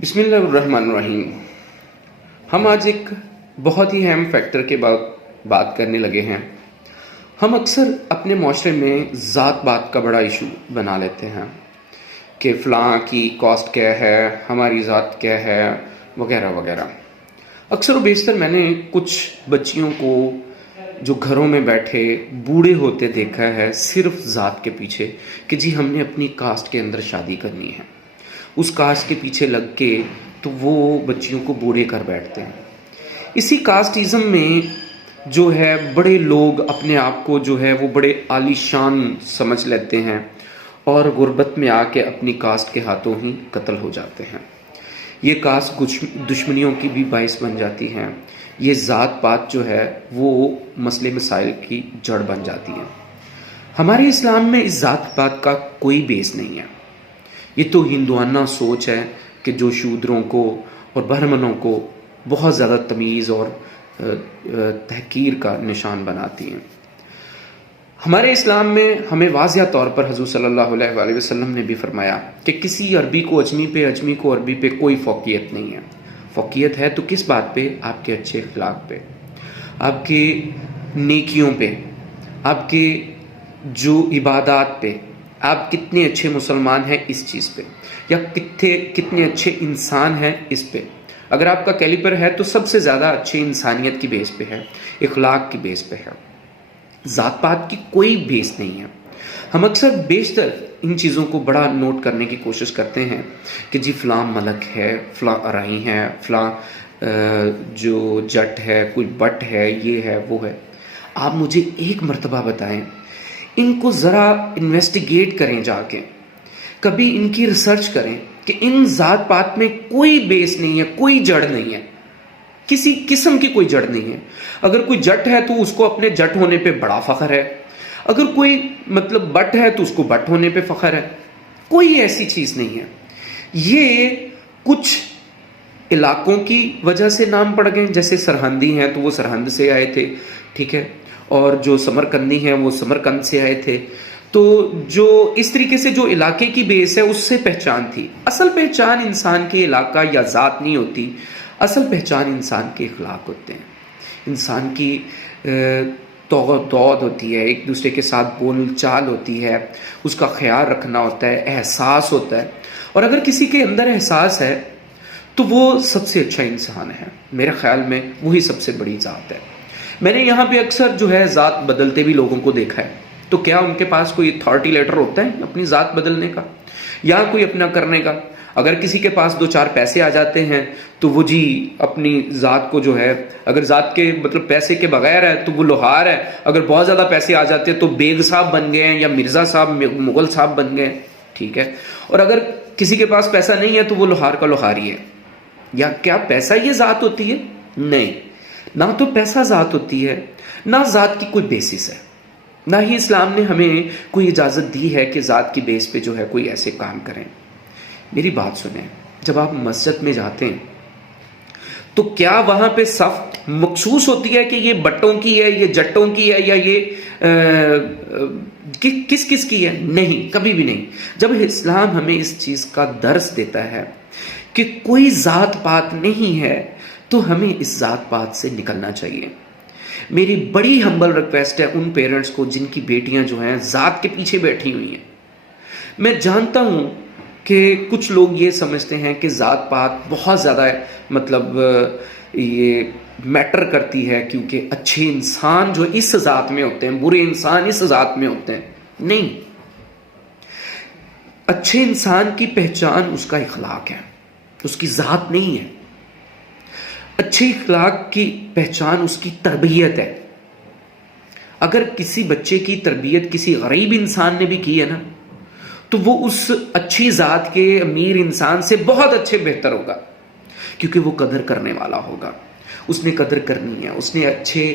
بسم اللہ الرحمن الرحیم۔ ہم آج ایک بہت ہی اہم فیکٹر کے بعد بات کرنے لگے ہیں۔ ہم اکثر اپنے معاشرے میں ذات پات کا بڑا ایشو بنا لیتے ہیں کہ فلاں کی کاسٹ کیا ہے، ہماری ذات کیا ہے، وغیرہ وغیرہ۔ اکثر و بیشتر میں نے کچھ بچیوں کو جو گھروں میں بیٹھے بوڑھے ہوتے دیکھا ہے صرف ذات کے پیچھے کہ جی ہم نے اپنی کاسٹ کے اندر شادی کرنی ہے، اس کاسٹ کے پیچھے لگ کے تو وہ بچیوں کو بوڑھے کر بیٹھتے ہیں۔ اسی کاسٹازم میں جو ہے بڑے لوگ اپنے آپ کو جو ہے وہ بڑے عالی شان سمجھ لیتے ہیں اور غربت میں آ کے اپنی کاسٹ کے ہاتھوں ہی قتل ہو جاتے ہیں۔ یہ کاسٹ دشمنیوں کی بھی باعث بن جاتی ہیں۔ یہ ذات پات جو ہے وہ مسئلے مسائل کی جڑ بن جاتی ہے۔ ہمارے اسلام میں اس ذات پات کا کوئی بیس نہیں ہے۔ یہ تو ہندوانہ سوچ ہے کہ جو شودروں کو اور برہمنوں کو بہت زیادہ تمیز اور تحقیر کا نشان بناتی ہیں۔ ہمارے اسلام میں ہمیں واضح طور پر حضور صلی اللہ علیہ وآلہ وسلم نے بھی فرمایا کہ کسی عربی کو اجمی پہ، اجمی کو عربی پہ کوئی فوقیت نہیں ہے۔ فوقیت ہے تو کس بات پہ؟ آپ کے اچھے اخلاق پہ، آپ کے نیکیوں پہ، آپ کے جو عبادات پہ، آپ کتنے اچھے مسلمان ہیں اس چیز پہ، یا کتنے اچھے انسان ہیں اس پہ۔ اگر آپ کا کیلیپر ہے تو سب سے زیادہ اچھے انسانیت کی بیس پہ ہے، اخلاق کی بیس پہ ہے۔ ذات پات کی کوئی بیس نہیں ہے۔ ہم اکثر بیشتر ان چیزوں کو بڑا نوٹ کرنے کی کوشش کرتے ہیں کہ جی فلاں ملک ہے، فلاں ارائی ہے، فلاں جو جٹ ہے، کوئی بٹ ہے، یہ ہے، وہ ہے۔ آپ مجھے ایک مرتبہ بتائیں، ان کو ذرا انویسٹیگیٹ کریں، جا کے کبھی ان کی ریسرچ کریں کہ ان ذات پات میں کوئی بیس نہیں ہے، کوئی جڑ نہیں ہے، کسی قسم کی کوئی جڑ نہیں ہے۔ اگر کوئی جٹ ہے تو اس کو اپنے جٹ ہونے پہ بڑا فخر ہے، اگر کوئی بٹ ہے تو اس کو بٹ ہونے پہ فخر ہے۔ کوئی ایسی چیز نہیں ہے۔ یہ کچھ علاقوں کی وجہ سے نام پڑ گئے، جیسے سرہندی ہیں تو وہ سرہند سے آئے تھے، ٹھیک ہے، اور جو سمرکندی ہیں وہ سمرکند سے آئے تھے۔ تو جو اس طریقے سے جو علاقے کی بیس ہے اس سے پہچان تھی۔ اصل پہچان انسان کے علاقہ یا ذات نہیں ہوتی، اصل پہچان انسان کے اخلاق ہوتے ہیں، انسان کی دود ہوتی ہے، ایک دوسرے کے ساتھ بول چال ہوتی ہے، اس کا خیال رکھنا ہوتا ہے، احساس ہوتا ہے۔ اور اگر کسی کے اندر احساس ہے تو وہ سب سے اچھا انسان ہے۔ میرے خیال میں وہی سب سے بڑی ذات ہے۔ میں نے یہاں پہ اکثر جو ہے ذات بدلتے بھی لوگوں کو دیکھا ہے، تو کیا ان کے پاس کوئی اتھارٹی لیٹر ہوتا ہے اپنی ذات بدلنے کا یا کوئی اپنا کرنے کا؟ اگر کسی کے پاس 2-4 پیسے آ جاتے ہیں تو وہ جی اپنی ذات کو جو ہے، اگر ذات کے پیسے کے بغیر ہے تو وہ لوہار ہے، اگر بہت زیادہ پیسے آ جاتے ہیں تو بیگ صاحب بن گئے ہیں یا مرزا صاحب، مغل صاحب بن گئے ہیں، ٹھیک ہے۔ اور اگر کسی کے پاس پیسہ نہیں ہے تو وہ لوہار کا لوہاری ہے۔ یا کیا پیسہ یہ ذات ہوتی ہے؟ نہیں، نہ تو پیسہ ذات ہوتی ہے، نہ ذات کی کوئی بیسس ہے، نہ ہی اسلام نے ہمیں کوئی اجازت دی ہے کہ ذات کی بیس پہ جو ہے کوئی ایسے کام کریں۔ میری بات سنیں، جب آپ مسجد میں جاتے ہیں تو کیا وہاں پہ صف مخصوص ہوتی ہے کہ یہ بٹوں کی ہے، یہ جٹوں کی ہے، یا یہ کس کس کی ہے؟ نہیں، کبھی بھی نہیں۔ جب اسلام ہمیں اس چیز کا درس دیتا ہے کہ کوئی ذات پات نہیں ہے تو ہمیں اس ذات پات سے نکلنا چاہیے۔ میری بڑی ہمبل ریکویسٹ ہے ان پیرنٹس کو جن کی بیٹیاں جو ہیں ذات کے پیچھے بیٹھی ہوئی ہیں۔ میں جانتا ہوں کہ کچھ لوگ یہ سمجھتے ہیں کہ ذات پات بہت زیادہ یہ میٹر کرتی ہے، کیونکہ اچھے انسان جو اس ذات میں ہوتے ہیں، برے انسان اس ذات میں ہوتے ہیں۔ نہیں، اچھے انسان کی پہچان اس کا اخلاق ہے، اس کی ذات نہیں ہے۔ اچھے اخلاق کی پہچان اس کی تربیت ہے۔ اگر کسی بچے کی تربیت کسی غریب انسان نے بھی کی ہے نا تو وہ اس اچھی ذات کے امیر انسان سے بہت اچھے بہتر ہوگا، کیونکہ وہ قدر کرنے والا ہوگا، اس نے قدر کرنی ہے، اس نے اچھے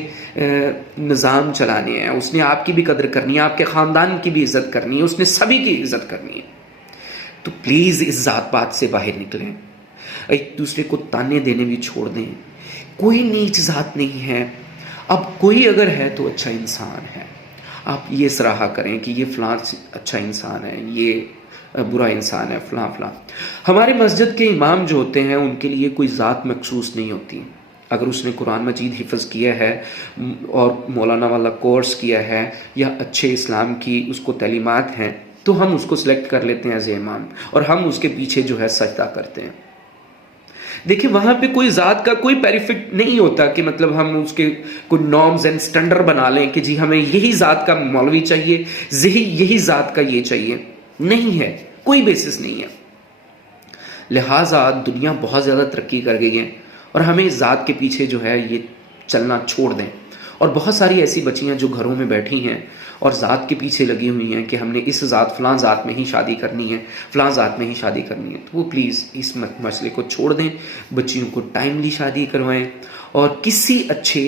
نظام چلانے ہیں، اس نے آپ کی بھی قدر کرنی ہے، آپ کے خاندان کی بھی عزت کرنی ہے، اس نے سبھی کی عزت کرنی ہے۔ تو پلیز اس ذات پات سے باہر نکلیں، ایک دوسرے کو تانے دینے بھی چھوڑ دیں۔ کوئی نیچ ذات نہیں ہے، اب کوئی اگر ہے تو اچھا انسان ہے۔ آپ یہ سراہا کریں کہ یہ فلاں اچھا انسان ہے، یہ برا انسان ہے فلاں فلاں. ہمارے مسجد کے امام جو ہوتے ہیں ان کے لیے کوئی ذات مخصوص نہیں ہوتی. اگر اس نے قرآن مجید حفظ کیا ہے اور مولانا والا کورس کیا ہے یا اچھے اسلام کی اس کو تعلیمات ہیں تو ہم اس کو سلیکٹ کر لیتے ہیں ایز اے امام اور ہم اس کے پیچھے جو ہے سجدہ کرتے ہیں. دیکھیں وہاں پہ کوئی ذات کا کوئی پیریفکٹ نہیں ہوتا کہ مطلب ہم اس کے کوئی نارمز اینڈ سٹینڈرڈ بنا لیں کہ جی ہمیں یہی ذات کا مولوی چاہیے, یہی ذات کا یہ چاہیے. نہیں ہے, کوئی بیسس نہیں ہے. لہٰذا دنیا بہت زیادہ ترقی کر گئی ہے اور ہمیں اس ذات کے پیچھے جو ہے یہ چلنا چھوڑ دیں. اور بہت ساری ایسی بچیاں جو گھروں میں بیٹھی ہیں اور ذات کے پیچھے لگی ہوئی ہیں کہ ہم نے اس ذات فلاں ذات میں ہی شادی کرنی ہے, فلاں ذات میں ہی شادی کرنی ہے, تو وہ پلیز اس مسئلے کو چھوڑ دیں. بچیوں کو ٹائملی شادی کروائیں اور کسی اچھے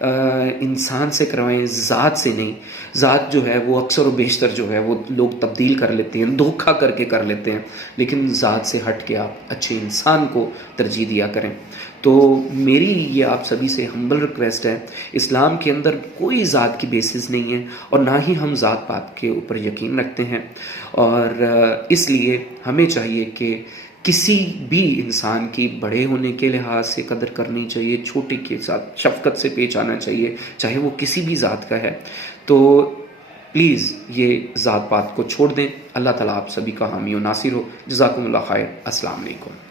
انسان سے کروائیں, ذات سے نہیں. ذات جو ہے وہ اکثر و بیشتر جو ہے وہ لوگ تبدیل کر لیتے ہیں, دھوکہ کر کے کر لیتے ہیں, لیکن ذات سے ہٹ کے آپ اچھے انسان کو ترجیح دیا کریں. تو میری یہ آپ سبھی سے ہمبل ریکویسٹ ہے, اسلام کے اندر کوئی ذات کی بیسس نہیں ہے اور نہ ہی ہم ذات پات کے اوپر یقین رکھتے ہیں. اور اس لیے ہمیں چاہیے کہ کسی بھی انسان کی بڑے ہونے کے لحاظ سے قدر کرنی چاہیے, چھوٹے کے ساتھ شفقت سے پیش آنا چاہیے, چاہے وہ کسی بھی ذات کا ہے. تو پلیز یہ ذات پات کو چھوڑ دیں. اللہ تعالیٰ آپ سبھی کا حامی و ناصر ہو. جزاکم اللہ خیر. السلام علیکم.